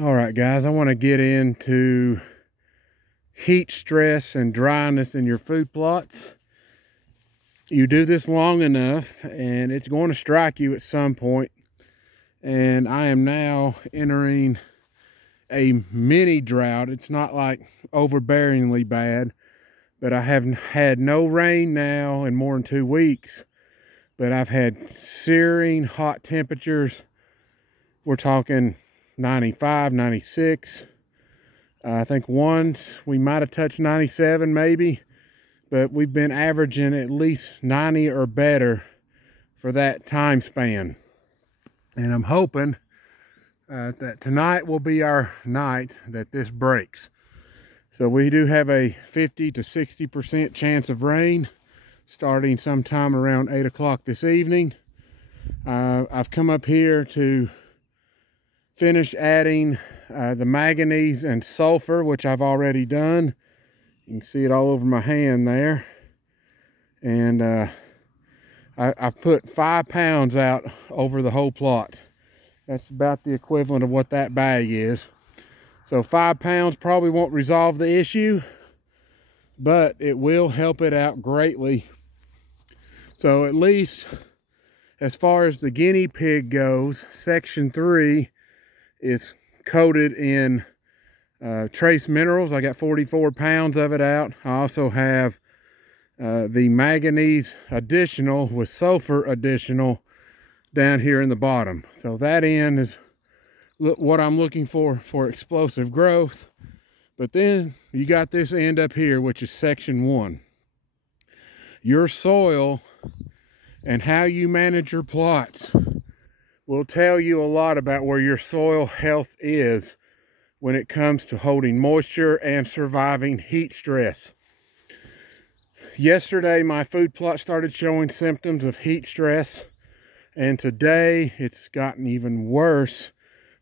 All right, guys, I want to get into heat stress and dryness in your food plots. You do this long enough and it's going to strike you at some point. And I am now entering a mini drought. It's not like overbearingly bad, but I haven't had no rain now in more than 2 weeks. But I've had searing hot temperatures. We're talking 95, 96. I think once we might have touched 97 maybe, but we've been averaging at least 90 or better for that time span. And I'm hoping that tonight will be our night that this breaks. So we do have a 50 to 60% chance of rain starting sometime around 8 o'clock this evening. I've come up here to finish adding the manganese and sulfur, which I've already done. You can see it all over my hand there. And I've put 5 pounds out over the whole plot. That's about the equivalent of what that bag is. So 5 pounds probably won't resolve the issue, but it will help it out greatly. So at least as far as the guinea pig goes, section 3 is coated in trace minerals. I got 44 pounds of it out. I also have the manganese additional with sulfur additional down here in the bottom. So that end is what I'm looking for explosive growth. But then you got this end up here, which is section 1. Your soil and how you manage your plots will tell you a lot about where your soil health is when it comes to holding moisture and surviving heat stress. Yesterday, my food plot started showing symptoms of heat stress, and today it's gotten even worse.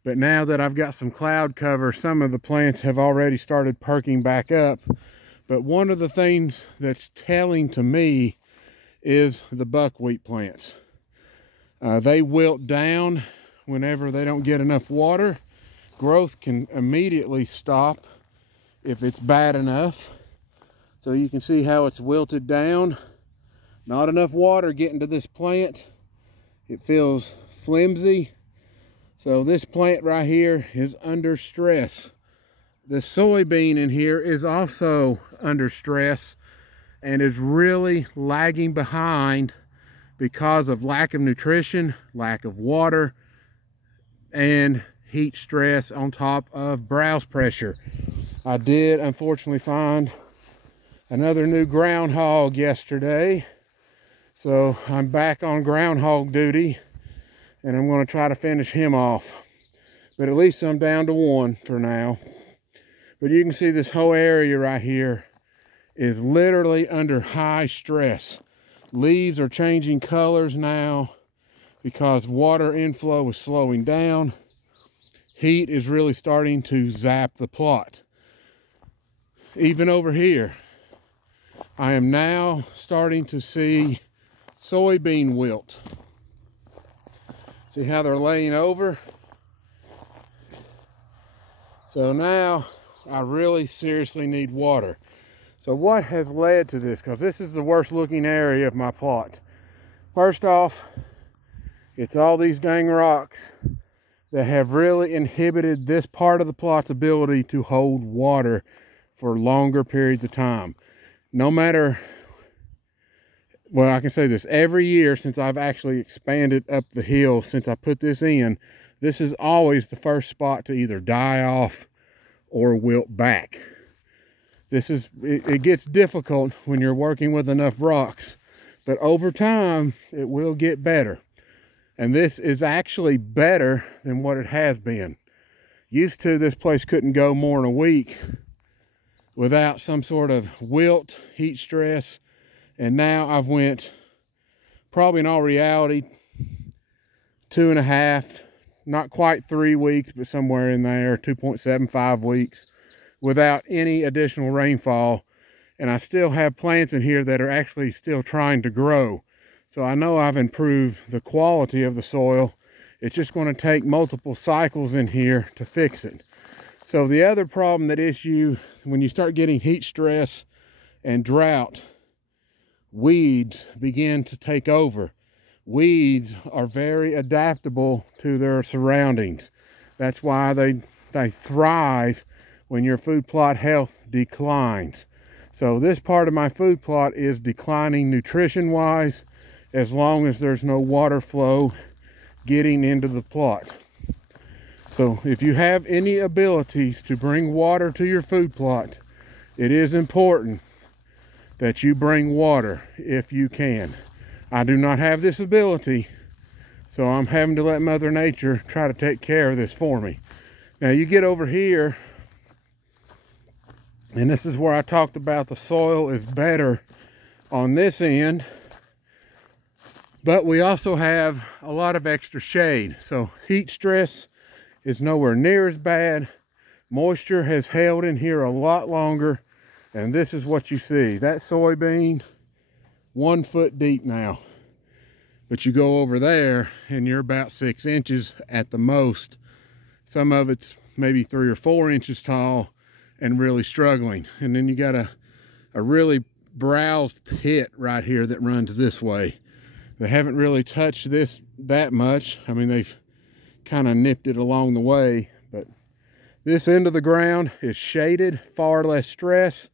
But now that I've got some cloud cover, some of the plants have already started perking back up. But one of the things that's telling to me is the buckwheat plants. They wilt down whenever they don't get enough water. Growth can immediately stop if it's bad enough. So you can see how it's wilted down. Not enough water getting to this plant. It feels flimsy. So this plant right here is under stress. The soybean in here is also under stress and is really lagging behind because of lack of nutrition, lack of water, and heat stress on top of browse pressure. I did unfortunately find another new groundhog yesterday, so I'm back on groundhog duty and I'm going to try to finish him off. But at least I'm down to 1 for now. But you can see this whole area right here is literally under high stress. Leaves are changing colors now because water inflow is slowing down. Heat is really starting to zap the plot. Even over here, I am now starting to see soybean wilt. See how they're laying over? So now I really seriously need water. So what has led to this? Because this is the worst looking area of my plot. First off, it's all these dang rocks that have really inhibited this part of the plot's ability to hold water for longer periods of time. No matter, well, I can say this, every year since I've actually expanded up the hill, since I put this in, this is always the first spot to either die off or wilt back. It gets difficult when you're working with enough rocks, but over time it will get better. And this is actually better than what it has been. Used to, this place couldn't go more than a week without some sort of wilt, heat stress, and now I've went, probably in all reality, 2.5, not quite 3 weeks, but somewhere in there, 2.75 weeks without any additional rainfall. And I still have plants in here that are actually still trying to grow. So I know I've improved the quality of the soil. It's just going to take multiple cycles in here to fix it. So the other problem that issue when you start getting heat stress and drought, weeds begin to take over. Weeds are very adaptable to their surroundings. That's why they thrive when your food plot health declines. So this part of my food plot is declining nutrition wise, as long as there's no water flow getting into the plot. So if you have any abilities to bring water to your food plot, it is important that you bring water if you can. I do not have this ability, so I'm having to let Mother Nature try to take care of this for me. Now you get over here, and this is where I talked about the soil is better on this end, but we also have a lot of extra shade. So heat stress is nowhere near as bad. Moisture has held in here a lot longer, and this is what you see. That soybean, 1 foot deep now. But you go over there and you're about 6 inches at the most. Some of it's maybe 3 or 4 inches tall and really struggling. And then you got a really browsed pit right here that runs this way. They haven't really touched this that much. I mean, they've kind of nipped it along the way, but this end of the ground is shaded, far less stress.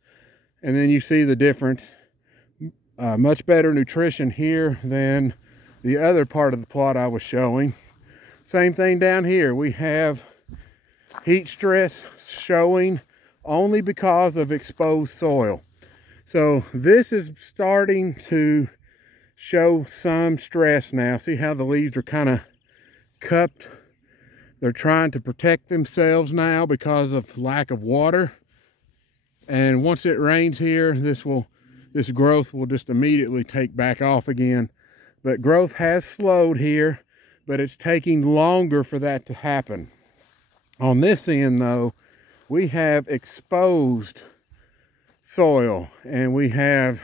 And then you see the difference. Much better nutrition here than the other part of the plot I was showing. Same thing down here. We have heat stress showing only because of exposed soil. So this is starting to show some stress now. See how the leaves are kind of cupped? They're trying to protect themselves now because of lack of water. And once it rains here, this growth will just immediately take back off again. But growth has slowed here, but it's taking longer for that to happen. On this end though, we have exposed soil, and we have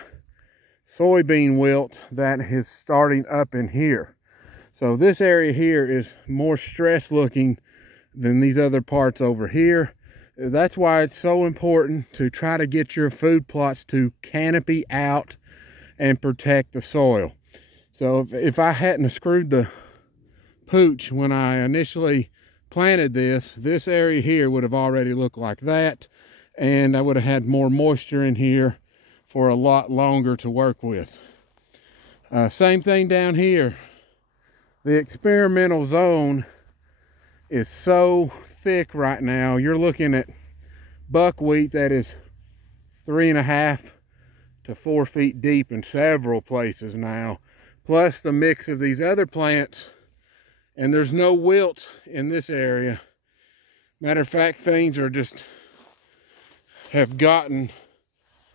soybean wilt that is starting up in here. So this area here is more stress looking than these other parts over here. That's why it's so important to try to get your food plots to canopy out and protect the soil. So if I hadn't screwed the pooch when I initially planted this area here would have already looked like that, and I would have had more moisture in here for a lot longer to work with. Same thing down here. The experimental zone is so thick right now. You're looking at buckwheat that is 3.5 to 4 feet deep in several places now, plus the mix of these other plants, and there's no wilt in this area. Matter of fact, things are just have gotten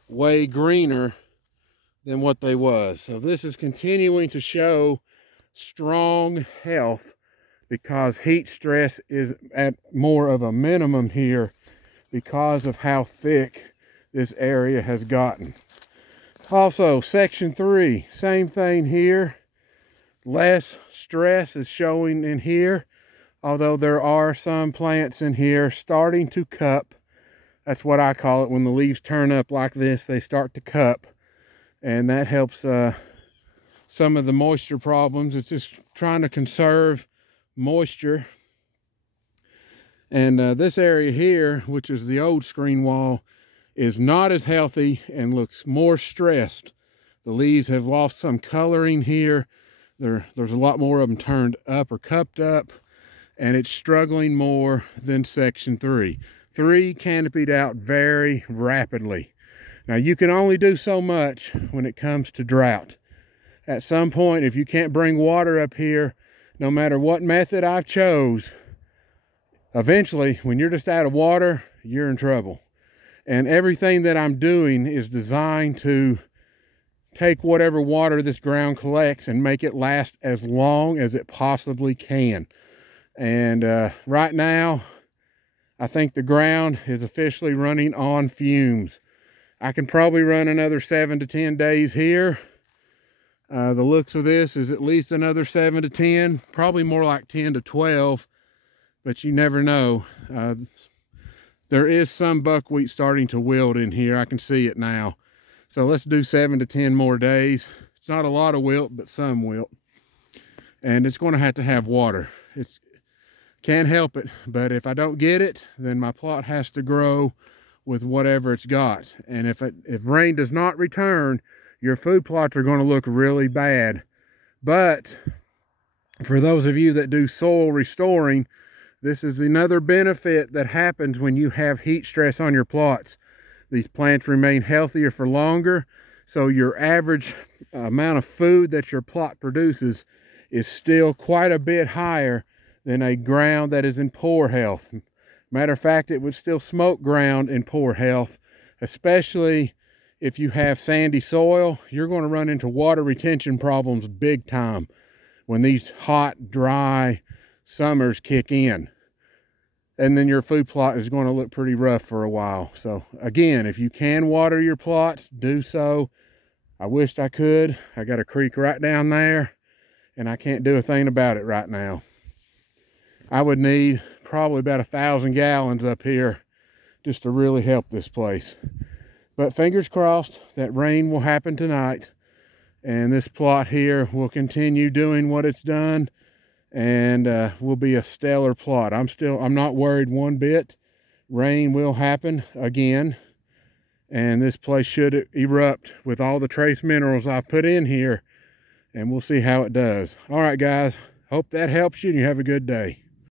way greener than what they was. So this is continuing to show strong health because heat stress is at more of a minimum here because of how thick this area has gotten. Also, section 3, same thing here. Less stress is showing in here, although there are some plants in here starting to cup. That's what I call it. When the leaves turn up like this, they start to cup, and that helps some of the moisture problems. It's just trying to conserve moisture. And this area here, which is the old screen wall, is not as healthy and looks more stressed. The leaves have lost some coloring here. There's a lot more of them turned up or cupped up, and it's struggling more than section 3. 3 canopied out very rapidly. Now you can only do so much when it comes to drought. At some point, if you can't bring water up here, no matter what method I've chose, eventually when you're just out of water, you're in trouble. And everything that I'm doing is designed to take whatever water this ground collects and make it last as long as it possibly can. And right now, I think the ground is officially running on fumes. I can probably run another 7 to 10 days here. The looks of this is at least another 7 to 10, probably more like 10 to 12, but you never know. There is some buckwheat starting to wilt in here. I can see it now. So let's do 7 to 10 more days. It's not a lot of wilt, but some wilt. And it's going to have water. It's can't help it, but if I don't get it, then my plot has to grow with whatever it's got. And if rain does not return, your food plots are going to look really bad. But for those of you that do soil restoring, this is another benefit that happens when you have heat stress on your plots. These plants remain healthier for longer, so your average amount of food that your plot produces is still quite a bit higher than a ground that is in poor health. Matter of fact, it would still smoke ground in poor health, especially if you have sandy soil. You're going to run into water retention problems big time when these hot, dry summers kick in. And then your food plot is going to look pretty rough for a while. So again, if you can water your plots, do so. I wished I could. I got a creek right down there, and I can't do a thing about it right now. I would need probably about 1,000 gallons up here just to really help this place. But fingers crossed that rain will happen tonight, and this plot here will continue doing what it's done, and will be a stellar plot. I'm not worried one bit. Rain will happen again, and this place should erupt with all the trace minerals I've put in here, and we'll see how it does. All right, guys, hope that helps you and you have a good day.